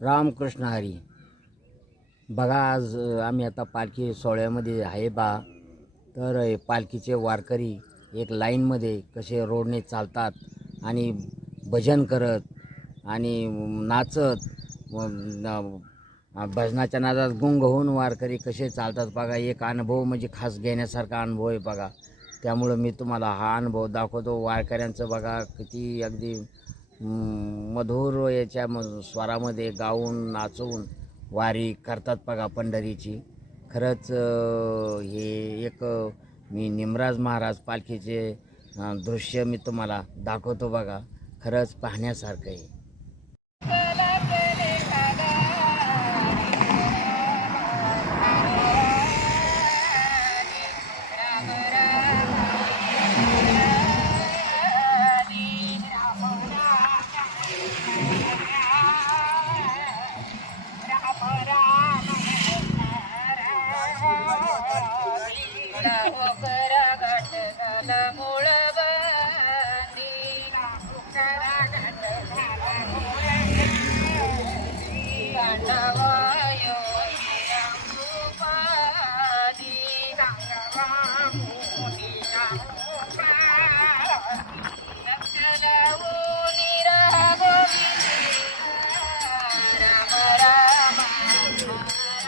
रामकृष्ण हरी. बघा आज आम्ही आता पालखी सोहळ्यामध्ये आहे बा. तर पालखीचे वारकरी एक लाईनमध्ये कसे रोडने चालतात आणि भजन करत आणि नाचत भजनाच्या नादात गुंग होऊन वारकरी कसे चालतात बघा. एक अनुभव म्हणजे खास घेण्यासारखा अनुभव आहे बघा. त्यामुळं मी तुम्हाला हा अनुभव दाखवतो. वारकऱ्यांचं बघा किती अगदी मधुर याच्या म स्वरामध्ये गाऊन नाचवून वारी करतात बघा पंढरीची. खरंच हे एक मी निमराज महाराज पालखीचे दृश्य मी तुम्हाला दाखवतो बघा. खरंच पाहण्यासारखं आहे.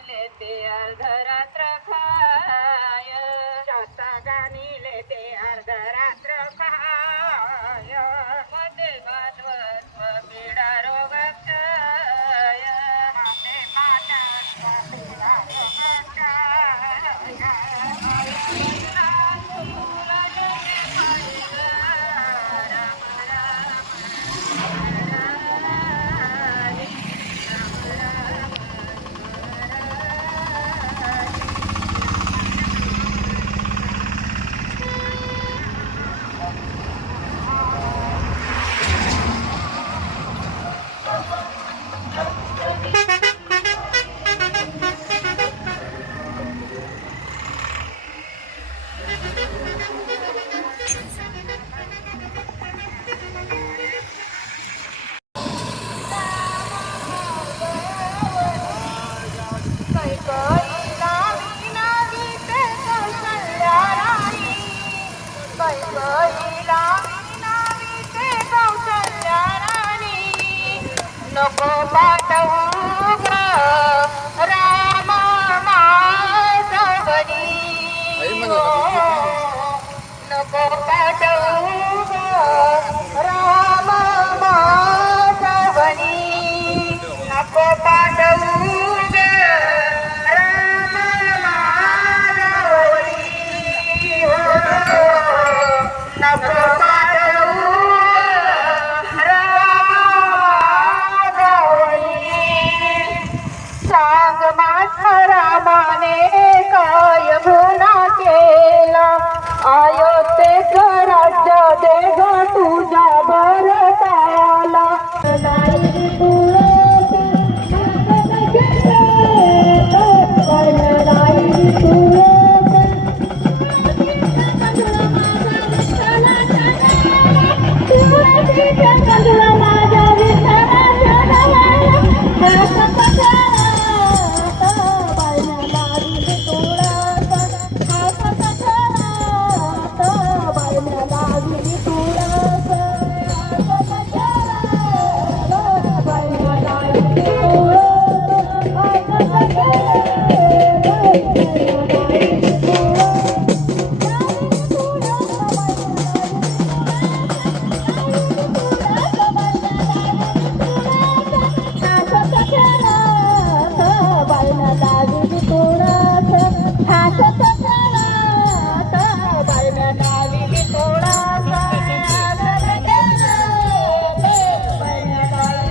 गणिले ते अर्धरात्र खाय up all my